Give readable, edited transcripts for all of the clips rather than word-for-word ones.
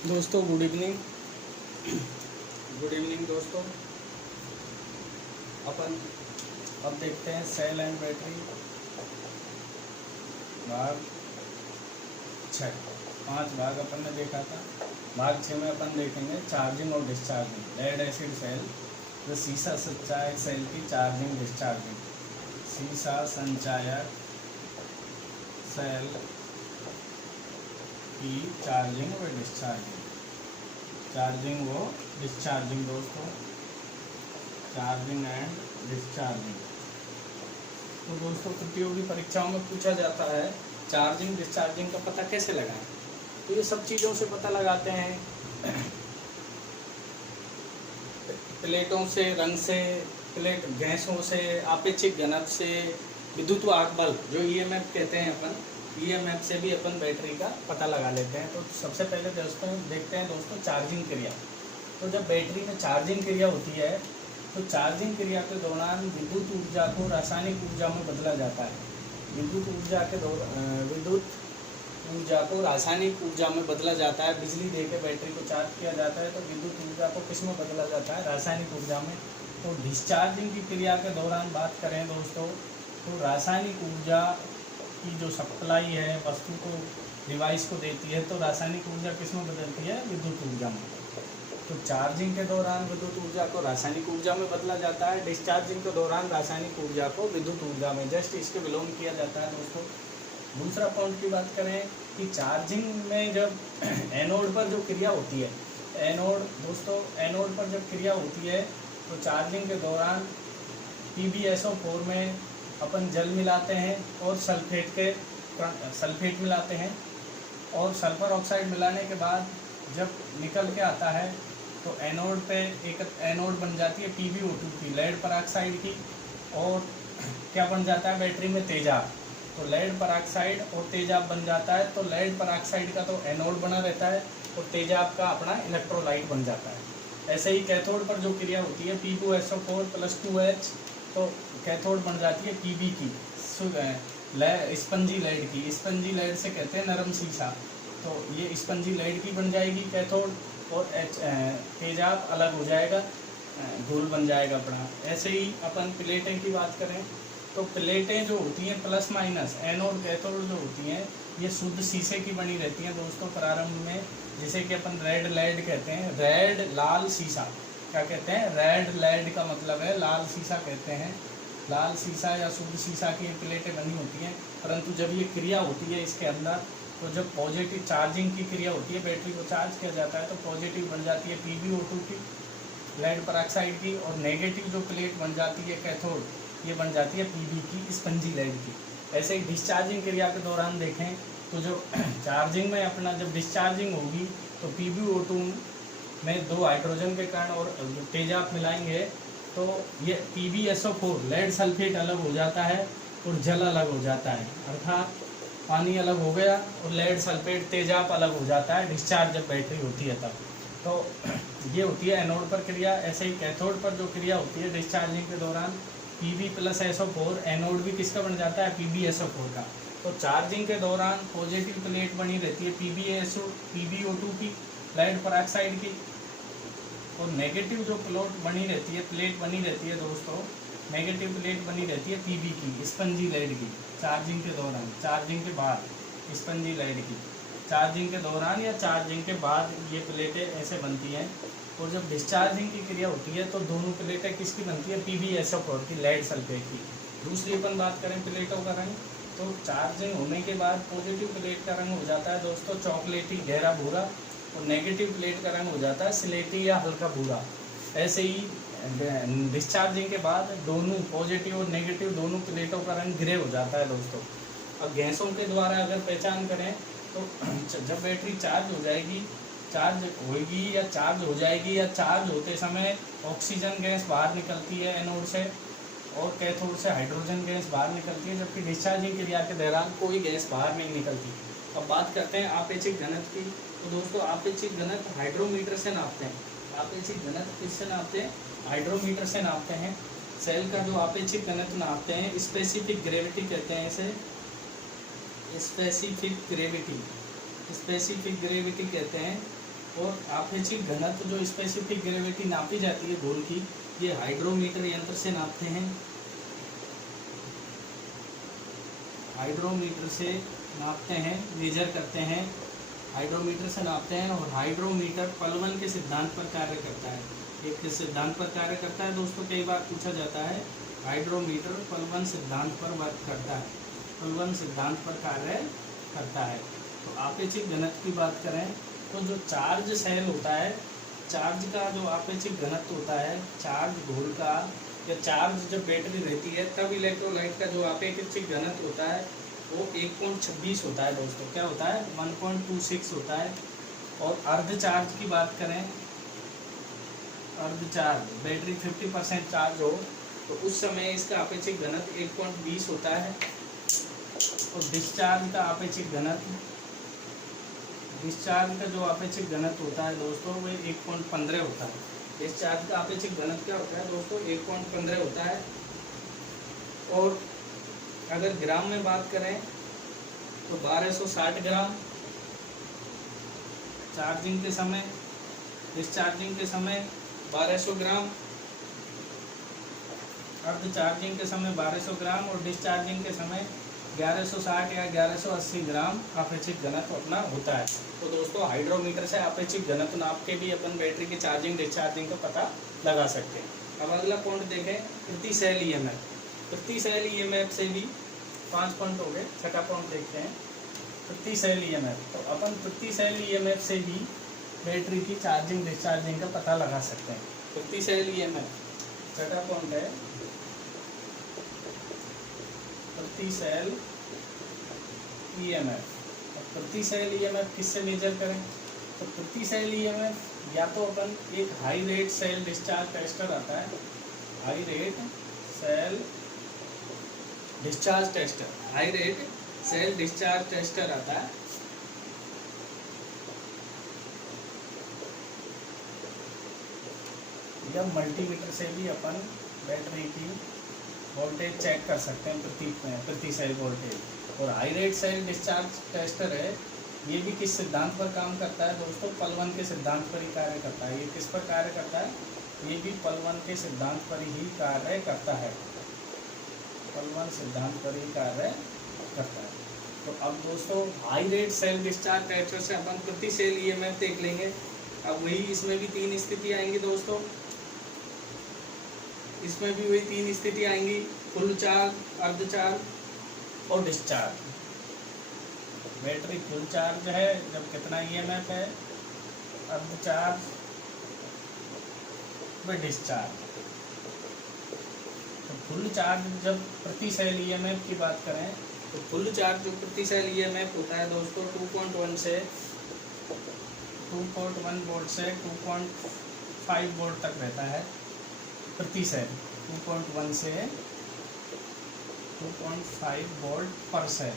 दोस्तों good evening. Good evening दोस्तों। अपन अब देखते हैं सेल एंड बैटरी भाग 6। 5 भाग अपन ने देखा था। भाग 6 में अपन देखेंगे चार्जिंग और डिस्चार्जिंग। लेड एसिड सेल जो सीसा संचायक सेल की चार्जिंग डिस्चार्जिंग। सीसा संचायक सेल की चार्जिंग व डिस्चार्जिंग। चार्जिंग व डिस्चार्जिंग दोस्तों, चार्जिंग एंड डिस्चार्जिंग। तो दोस्तों प्रतियोगी परीक्षाओं में पूछा जाता है चार्जिंग डिस्चार्जिंग का पता कैसे लगाएं। तो ये सब चीज़ों से पता लगाते हैं, प्लेटों से, रंग से, प्लेट गैसों से, आपेक्षिक घनत्व से, विद्युत वाहक बल जो ईएमएफ कहते हैं अपन, ईएमएफ से भी अपन बैटरी का पता लगा लेते हैं। तो सबसे पहले दोस्तों देखते हैं दोस्तों चार्जिंग क्रिया। तो जब बैटरी में चार्जिंग क्रिया होती है तो चार्जिंग क्रिया के दौरान विद्युत ऊर्जा को रासायनिक ऊर्जा में बदला जाता है। विद्युत ऊर्जा को रासायनिक ऊर्जा में बदला जाता है। बिजली देकर बैटरी को चार्ज किया जाता है तो विद्युत ऊर्जा को किस में बदला जाता है? रासायनिक ऊर्जा में। तो डिस्चार्जिंग की क्रिया के दौरान बात करें दोस्तों तो रासायनिक ऊर्जा की जो सप्लाई है वस्तु को, डिवाइस को देती है, तो रासायनिक ऊर्जा किस में बदलती है? विद्युत ऊर्जा में। तो चार्जिंग के दौरान विद्युत ऊर्जा को रासायनिक ऊर्जा में बदला जाता है, डिस्चार्जिंग के दौरान रासायनिक ऊर्जा को विद्युत ऊर्जा में, जस्ट इसके विलोम किया जाता है दोस्तों। दूसरा पॉइंट की बात करें कि चार्जिंग में जब एनोड पर जो क्रिया होती है, एनोड पर जब क्रिया होती है तो चार्जिंग के दौरान PbSO4 में अपन जल मिलाते हैं और सल्फेट मिलाते हैं, और सल्फर ऑक्साइड मिलाने के बाद जब निकल के आता है तो एनोड पे एक एनोड बन जाती है PbO2 की, लेड परऑक्साइड की, और क्या बन जाता है बैटरी में? तेजाब। तो लेड परऑक्साइड और तेजाब बन जाता है। तो लेड परऑक्साइड का तो एनोड बना रहता है और तेजाब का अपना इलेक्ट्रोलाइट बन जाता है। ऐसे ही कैथोड पर जो क्रिया होती है P2SO4 + 2H, तो कैथोड बन जाती है Pb की, स्पंजी लेड की। स्पंजी लेड से कहते हैं नरम शीशा। तो ये स्पंजी लेड की बन जाएगी कैथोड, और तेजाब अलग हो जाएगा, घोल बन जाएगा अपना। ऐसे ही अपन प्लेटें की बात करें तो प्लेटें जो होती हैं प्लस माइनस, एनोड कैथोड जो होती हैं, ये शुद्ध शीशे की बनी रहती हैं दोस्तों प्रारंभ में, जिसे कि अपन रेड लेड कहते हैं। रेड लाल शीशा क्या कहते हैं? रेड लेड का मतलब है लाल शीशा कहते हैं। लाल शीशा या शुद्ध शीशा की प्लेटें बनी होती हैं। परंतु जब ये क्रिया होती है इसके अंदर, तो जब पॉजिटिव चार्जिंग की क्रिया होती है, बैटरी को चार्ज किया जाता है तो पॉजिटिव बन जाती है PbO2 की, लेड परऑक्साइड की, और नेगेटिव जो प्लेट बन जाती है कैथोड, ये बन जाती है Pb की, स्पंजी लेड की। ऐसे ही डिस्चार्जिंग क्रिया के दौरान देखें तो जो चार्जिंग में अपना जब डिस्चार्जिंग होगी तो PbO2 में 2 हाइड्रोजन के कण और तेजाब मिलाएंगे तो ये PbSO4 लेड सल्फेट अलग हो जाता है और जल अलग हो जाता है, अर्थात पानी अलग हो गया और लेड सल्फेट तेजाब अलग हो जाता है डिस्चार्ज जब बैटरी होती है तब। तो ये होती है एनोड पर क्रिया। ऐसे ही कैथोड पर जो क्रिया होती है डिस्चार्जिंग के दौरान Pb + SO4, एनोड भी किसका बन जाता है? PbSO4 का। तो चार्जिंग के दौरान पॉजिटिव प्लेट बनी रहती है PbO2 की, लेड परऑक्साइड की, और नेगेटिव जो प्लेट बनी रहती है दोस्तों, नेगेटिव प्लेट बनी रहती है Pb की, स्पंजी लेड की। चार्जिंग के दौरान, चार्जिंग के बाद स्पंजी लेड की, चार्जिंग के दौरान या चार्जिंग के बाद ये प्लेटें ऐसे बनती हैं। और जब डिस्चार्जिंग की क्रिया होती है तो दोनों प्लेटें किसकी बनती है? PbSO4 की, लेड सल्फेट की। दूसरी अपन बात करें प्लेटों का रंग, तो चार्जिंग होने के बाद पॉजिटिव प्लेट का रंग हो जाता है दोस्तों चॉकलेटी गहरा भूरा, और नेगेटिव प्लेट का रंग हो जाता है स्लेटी या हल्का भूरा। ऐसे ही डिस्चार्जिंग के बाद दोनों पॉजिटिव और नेगेटिव दोनों प्लेटों का रंग ग्रे हो जाता है दोस्तों। अब गैसों के द्वारा अगर पहचान करें तो जब बैटरी चार्ज हो जाएगी, चार्ज होगी या चार्ज हो जाएगी, या चार्ज होते समय ऑक्सीजन गैस बाहर निकलती है एनोड से, और कैथोड से हाइड्रोजन गैस बाहर निकलती है, जबकि डिस्चार्जिंग क्रिया के दौरान कोई गैस बाहर नहीं निकलती। अब बात करते हैं आपेक्षिक घनत्व की। तो दोस्तों आपेक्षिक घनत्व हाइड्रोमीटर से नापते हैं। आपेक्षिक घनत्व किससे नापते हैं? हाइड्रोमीटर से नापते हैं। सेल का जो आपेक्षिक घनत्व नापते हैं स्पेसिफिक ग्रेविटी कहते हैं इसे, स्पेसिफिक ग्रेविटी कहते हैं। और आपेक्षिक घनत्व जो स्पेसिफिक ग्रेविटी नापी जाती है घोल की, ये हाइड्रोमीटर यंत्र से नापते हैं। हाइड्रोमीटर से नापते हैं, मेजर करते हैं, हाइड्रोमीटर से नापते हैं। और हाइड्रोमीटर पलवन के सिद्धांत पर कार्य करता है। एक किस सिद्धांत पर कार्य करता है दोस्तों, कई बार पूछा जाता है। हाइड्रोमीटर पलवन सिद्धांत पर वर्क करता है, पलवन सिद्धांत पर कार्य करता है। तो आपेक्षिक घनत्व की बात करें तो जो चार्ज सेल होता है, चार्ज का जो आपेक्षिक घनत्व होता है, चार्ज घोल का या चार्ज जब बैटरी रहती है तब इलेक्ट्रोलाइट का जो आपेक्षिक घनत्व होता है वो 1.26 होता है दोस्तों। क्या होता है? 1.26 होता है। और अर्ध चार्ज की बात करें, अर्ध चार्ज बैटरी 50% चार्ज हो तो उस समय इसका आपेक्षिक घनत्व 1.20 होता है। और डिस्चार्ज का आपेक्षिक घनत्व, डिस्चार्ज का जो आपेक्षिक घनत्व होता है दोस्तों वो 1.15 होता है। डिस्चार्ज का आपेक्षिक घनत्व क्या होता है दोस्तों? 1.15 होता है। और अगर ग्राम में बात करें तो 1260 ग्राम चार्जिंग के समय, डिस्चार्जिंग के समय 1200 ग्राम, अर्ध चार्जिंग के समय 1200 ग्राम और डिस्चार्जिंग के समय 1160 या 1180 ग्राम आपेक्षिक घनत्व अपना होता है। तो दोस्तों हाइड्रोमीटर से आपेक्षिक घनत्व नाप के भी अपन बैटरी की चार्जिंग डिस्चार्जिंग का पता लगा सकते हैं। अब अगला पॉइंट देखें, प्रति सेल ईएमएफ। प्रति सेल ईएमएफ से भी 5 पॉइंट हो गए, छठा पॉइंट देखते हैं प्रति सेल ईएमएफ। तो अपन प्रति सेल ईएमएफ से भी बैटरी की चार्जिंग डिस्चार्जिंग का पता लगा सकते हैं। प्रति सेल ईएमएफ छठा पॉइंट है, प्रति सेल ईएमएफ। प्रति सेल ईएमएफ किससे मेजर करें? तो प्रति सेल ईएमएफ या तो अपन एक high rate cell discharge tester आता है, high rate cell discharge tester, high rate cell discharge tester आता है। या मल्टीमीटर से भी अपन बैटरी की वोल्टेज चेक कर सकते हैं, प्रति सेल वोल्टेज। और high rate cell discharge tester है, ये भी किस सिद्धांत पर काम करता है दोस्तों? पलवन के सिद्धांत पर ही कार्य करता है। ये किस पर कार्य करता है? ये भी पलवन के सिद्धांत पर ही कार्य करता है, पलवन सिद्धांत पर ही कार्य करता है। तो अब दोस्तों high rate cell discharge tester से अपन प्रति सेल ईएमएफ देख लेंगे। अब वही इसमें भी 3 स्थिति आएंगी दोस्तों, इसमें भी वही 3 स्थिति आएंगी, फुल चार्ज, अर्ध चार्ज और डिस्चार्ज। बैटरी फुल चार्ज है जब कितना ईएमएफ है, अर्ध चार्ज व डिस्चार्ज। तो फुल चार्ज जब प्रति सेल ईएमएफ की बात करें तो फुल चार्ज जो प्रति सेल ईएमएफ होता है दोस्तों 2.1 से 2.1 वोल्ट से 2.5 वोल्ट तक रहता है प्रति सेल। 2.1 से 2.5 वोल्ट पर सेल।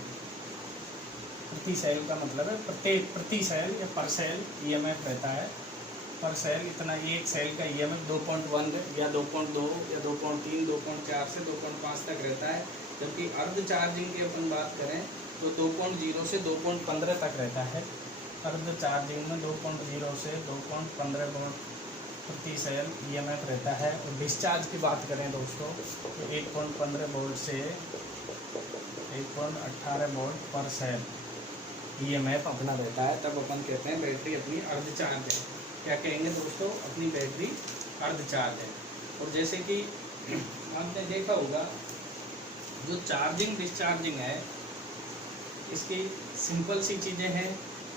प्रति सेल का मतलब है प्रत्येक, प्रति सेल या पर सेल ईएमएफ रहता है। पर सेल इतना, एक सेल का ईएमएफ 2.1 या 2.2 या 2.3, 2.4 से 2.5 तक रहता है। जबकि अर्ध चार्जिंग की अपन बात करें तो 2.0 से 2.15 तक रहता है। अर्ध चार्जिंग में 2.0 से 2.15 वोल्ट प्रति सेल ईएमएफ रहता है। और डिस्चार्ज की बात करें दोस्तों तो 1.15 वोल्ट से 1.18 वोल्ट पर सेल ईएमएफ अपना रहता है। तब अपन कहते हैं बैटरी अपनी अर्ध चार्ज है। क्या कहेंगे दोस्तों? अपनी बैटरी अर्ध चार्ज है। और जैसे कि आपने देखा होगा जो चार्जिंग डिस्चार्जिंग है इसकी सिंपल सी चीज़ें हैं।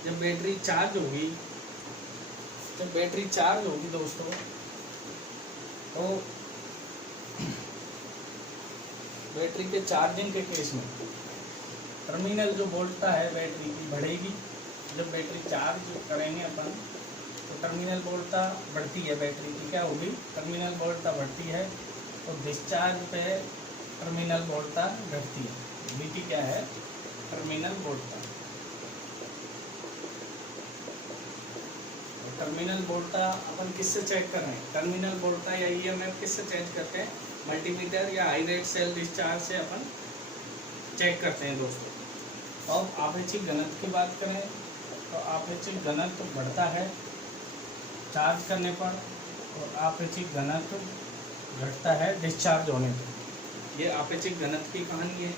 जब बैटरी चार्ज होगी, जब बैटरी चार्ज होगी दोस्तों तो बैटरी के चार्जिंग के केस में टर्मिनल जो वोल्टता है बैटरी की बढ़ेगी। जब बैटरी चार्ज करेंगे अपन तो टर्मिनल वोल्टता बढ़ती है बैटरी की, क्या होगी? टर्मिनल वोल्टता बढ़ती है। और डिस्चार्ज पे टर्मिनल वोल्टता घटती है। बीटी क्या है? टर्मिनल वोल्टता। टर्मिनल वोल्टता अपन किससे चेक कर रहे हैं? टर्मिनल वोल्टता या ईएमएफ किससे चेक करते हैं? मल्टीमीटर या हाई रेट सेल डिस्चार्ज से अपन चेक करते हैं दोस्तों। अब आपेक्षिक घनत्व की बात करें तो आपेक्षिक घनत्व बढ़ता है चार्ज करने पर और आपेक्षिक घनत्व घटता है डिस्चार्ज होने पर। ये आपेक्षिक घनत्व की कहानी है।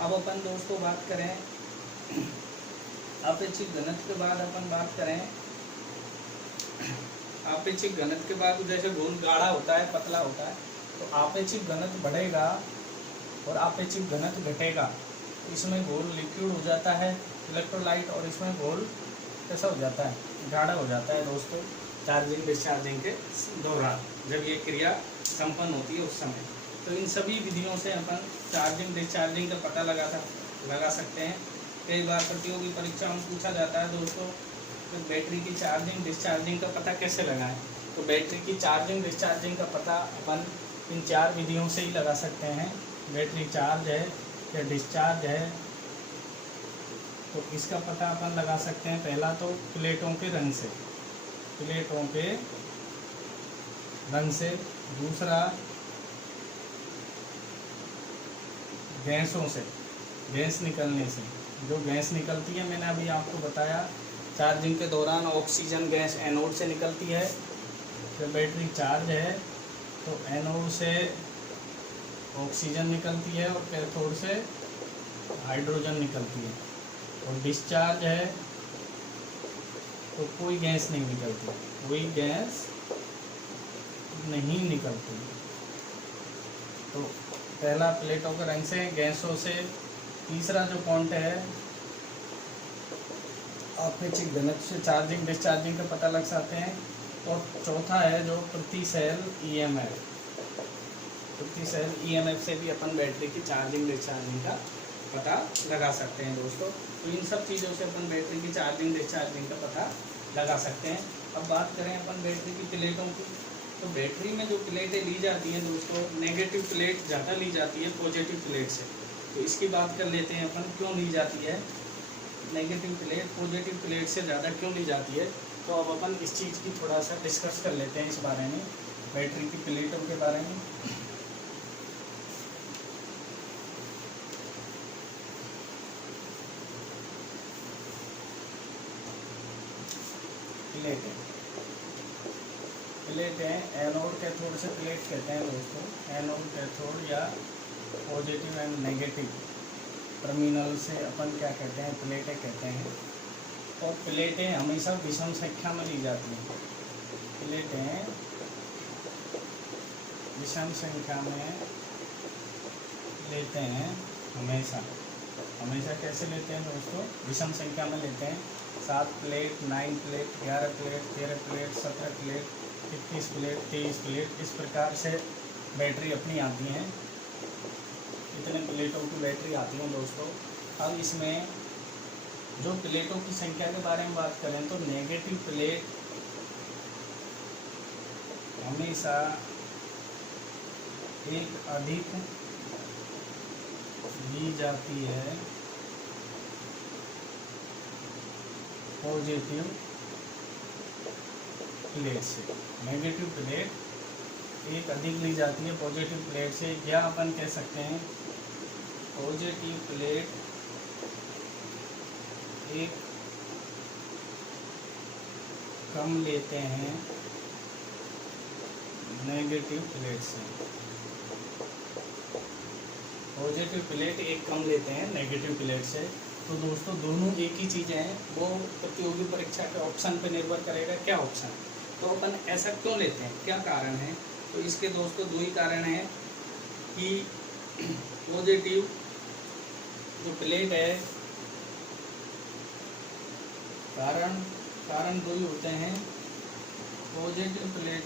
अब अपन दोस्तों बात करें आपेक्षिक घनत्व के बाद अपन बात करें आपेक्षिक घनत्व के बाद जैसे घोल गाढ़ा होता है, पतला होता है, तो आपेक्षिक घनत्व बढ़ेगा और आपेक्षिक घनत्व घटेगा। इसमें घोल लिक्विड हो जाता है इलेक्ट्रोलाइट, और इसमें घोल कैसा हो जाता है, गाढ़ा हो जाता है दोस्तों चार्जिंग डिस्चार्जिंग के दौरान, जब ये क्रिया संपन्न होती है उस समय। तो इन सभी विधियों से अपन चार्जिंग डिस्चार्जिंग का पता लगा सकते हैं। कई बार प्रतियोगी परीक्षा में पूछा जाता है दोस्तों तो बैटरी की चार्जिंग डिस्चार्जिंग का पता कैसे लगाएं। तो बैटरी की चार्जिंग डिस्चार्जिंग का पता अपन इन 4 विधियों से ही लगा सकते हैं। बैटरी चार्ज है या डिस्चार्ज है, तो इसका पता अपन लगा सकते हैं पहला तो प्लेटों के रंग से, प्लेटों के रंग से। दूसरा गैसों से, गैस निकलने से, जो गैस निकलती है मैंने अभी आपको बताया चार्जिंग के दौरान ऑक्सीजन गैस एनोड से निकलती है। जब बैटरी चार्ज है तो एनोड से ऑक्सीजन निकलती है और कैथोड से हाइड्रोजन निकलती है। और डिस्चार्ज है तो कोई गैस नहीं निकलती, कोई गैस नहीं निकलती। तो पहला प्लेटों के रंग से, गैसों से। तीसरा जो पॉइंट है आपेक्षिक घनत्व से चार्जिंग डिस्चार्जिंग का पता लग सकते हैं। और चौथा है जो प्रति सेल ईएमएफ, प्रति सेल ईएमएफ से भी अपन बैटरी की चार्जिंग डिस्चार्जिंग का पता लगा सकते हैं दोस्तों। तो इन सब चीज़ों से अपन बैटरी की चार्जिंग डिस्चार्जिंग का पता लगा सकते हैं। अब बात करें अपन बैटरी की प्लेटों की, तो बैटरी में जो प्लेटें ली जाती हैं दोस्तों, नेगेटिव प्लेट ज़्यादा ली जाती है पॉजिटिव प्लेट से। तो इसकी बात कर लेते हैं अपन, क्यों ली जाती है नेगेटिव प्लेट पॉजिटिव प्लेट से ज़्यादा क्यों ली जाती है। तो अब अपन इस चीज़ की थोड़ा सा डिस्कस कर लेते हैं, इस बारे में, बैटरी की प्लेटों के बारे में। प्लेटें एनोड कैथोड से प्लेट कहते हैं दोस्तों। एनोड कैथोड या पॉजिटिव एंड नेगेटिव टर्मिनल से अपन क्या कहते हैं, प्लेटें कहते हैं। और प्लेटें हमेशा विषम संख्या में ली जाती हैं। प्लेटें विषम संख्या में लेते हैं हमेशा। हमेशा कैसे लेते हैं दोस्तों, विषम संख्या में लेते हैं। 7 plate, 9 plate, 11 plate, 13 plate, 17 plate, 21 plate, 23 plate, इस प्रकार से बैटरी अपनी आती हैं। इतने प्लेटों की बैटरी आती है दोस्तों। अब इसमें जो प्लेटों की संख्या के बारे में बात करें तो नेगेटिव प्लेट हमेशा एक अधिक ली जाती है पॉजिटिव प्लेट से। नेगेटिव प्लेट एक अधिक ली जाती है पॉजिटिव प्लेट से, या अपन कह सकते हैं पॉजिटिव प्लेट एक कम लेते हैं नेगेटिव प्लेट से। पॉजिटिव प्लेट एक कम लेते हैं नेगेटिव प्लेट से। तो दोस्तों दोनों एक ही चीज़ें हैं, वो प्रतियोगी परीक्षा के ऑप्शन पर निर्भर करेगा क्या ऑप्शन। तो अपन ऐसा क्यों लेते हैं, क्या कारण है। तो इसके दोस्तों 2 ही कारण हैं कि पॉजिटिव जो प्लेट है, कारण 2 ही होते हैं। पॉजिटिव प्लेट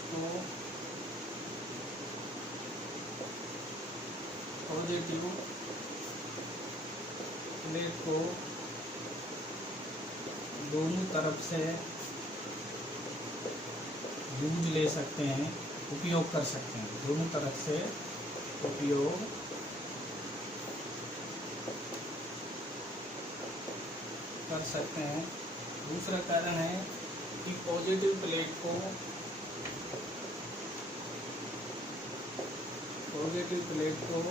को दोनों तरफ से यूज ले सकते हैं, उपयोग कर सकते हैं, दोनों तरफ से उपयोग कर सकते हैं। दूसरा कारण है कि पॉजिटिव प्लेट को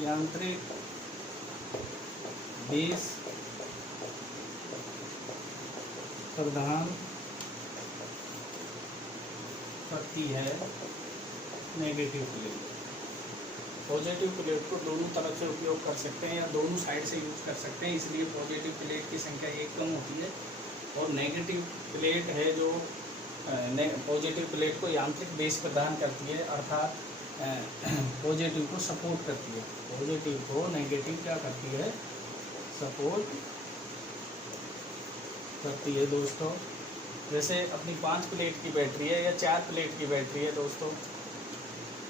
यांत्रिक बेस प्रदान करती है नेगेटिव प्लेट। पॉजिटिव प्लेट को दोनों तरफ से उपयोग कर सकते हैं या दोनों साइड से यूज़ कर सकते हैं, इसलिए पॉजिटिव प्लेट की संख्या एक कम होती है। और नेगेटिव प्लेट है जो पॉजिटिव प्लेट को यांत्रिक बेस प्रदान करती है, अर्थात पॉजिटिव को सपोर्ट करती है। पॉजिटिव को नेगेटिव क्या करती है, सपोर्ट करती है दोस्तों। जैसे अपनी 5 प्लेट की बैटरी है या 4 प्लेट की बैटरी है दोस्तों,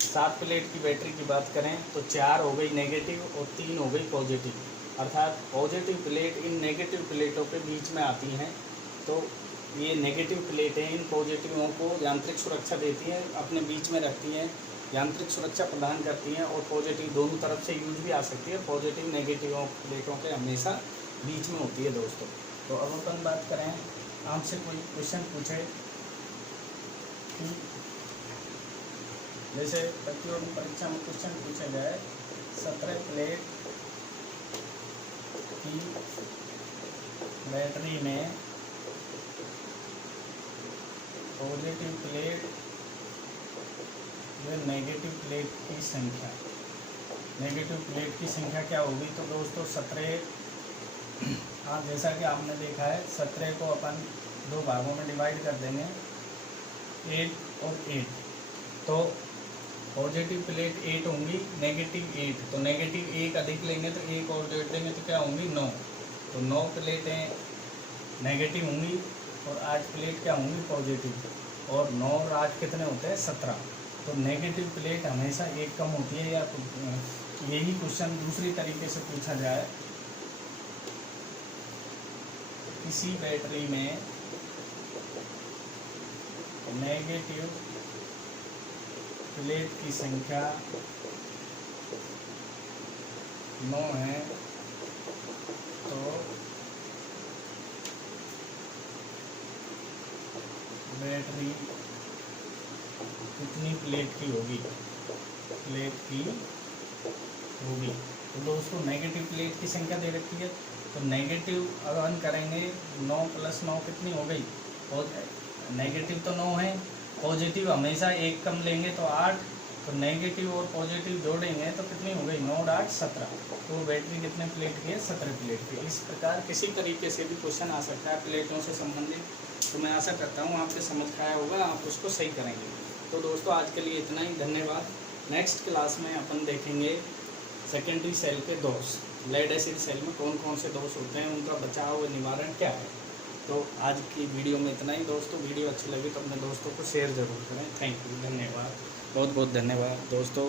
7 प्लेट की बैटरी की बात करें तो 4 हो गई नेगेटिव और 3 हो गई पॉजिटिव, अर्थात पॉजिटिव प्लेट इन नेगेटिव प्लेटों के बीच में आती हैं। तो ये नेगेटिव प्लेटें इन पॉजिटिवों को यांत्रिक सुरक्षा देती हैं, अपने बीच में रखती हैं, यांत्रिक सुरक्षा प्रदान करती हैं। और पॉजिटिव दोनों तरफ से यूज भी आ सकती है, पॉजिटिव नेगेटिव प्लेटों के हमेशा बीच में होती है दोस्तों। तो अब अपन बात करें, आपसे कोई क्वेश्चन पूछे कि जैसे प्रतियोगी परीक्षा में क्वेश्चन पूछा जाए 17 प्लेट की बैटरी में पॉजिटिव प्लेट व नेगेटिव प्लेट की संख्या, नेगेटिव प्लेट की संख्या क्या होगी। तो दोस्तों 17, हाँ जैसा कि आपने देखा है 17 को अपन 2 भागों में डिवाइड कर देंगे, 8 और 8। तो पॉजिटिव प्लेट 8 होंगी, नेगेटिव 8, तो नेगेटिव 1 अधिक लेंगे तो 1 और जोड़ देंगे तो क्या होंगी 9। तो 9 प्लेटें नेगेटिव होंगी और 8 प्लेट क्या होंगी पॉजिटिव। और 9 और 8 कितने होते हैं 17। तो नेगेटिव प्लेट हमेशा एक कम होती है। या यही क्वेश्चन दूसरी तरीके से पूछा जाए, किसी बैटरी में नेगेटिव प्लेट की संख्या 9 है तो बैटरी कितनी प्लेट की होगी, प्लेट की होगी। तो दोस्तों नेगेटिव प्लेट की संख्या दे रखी है, तो नेगेटिव अगर करेंगे 9 + 9 कितनी हो गई, और नेगेटिव तो 9 है, पॉजिटिव हमेशा एक कम लेंगे तो 8, तो नेगेटिव और पॉजिटिव जोड़ेंगे तो कितनी हो गई 9 और 8 17। तो बैटरी कितने प्लेट की है 17 प्लेट की। इस प्रकार किसी तरीके से भी क्वेश्चन आ सकता है प्लेटों से संबंधित। तो मैं आशा करता हूँ आपके समझ में आया होगा, आप उसको सही करेंगे। तो दोस्तों आज के लिए इतना ही, धन्यवाद। नेक्स्ट क्लास में अपन देखेंगे सेकेंडरी सेल के दोष, लेड एसिड सेल में कौन कौन से दोष होते हैं, उनका बचाव व निवारण क्या है। तो आज की वीडियो में इतना ही दोस्तों। वीडियो अच्छी लगी तो अपने दोस्तों को शेयर ज़रूर करें। थैंक यू, धन्यवाद, बहुत बहुत धन्यवाद दोस्तों।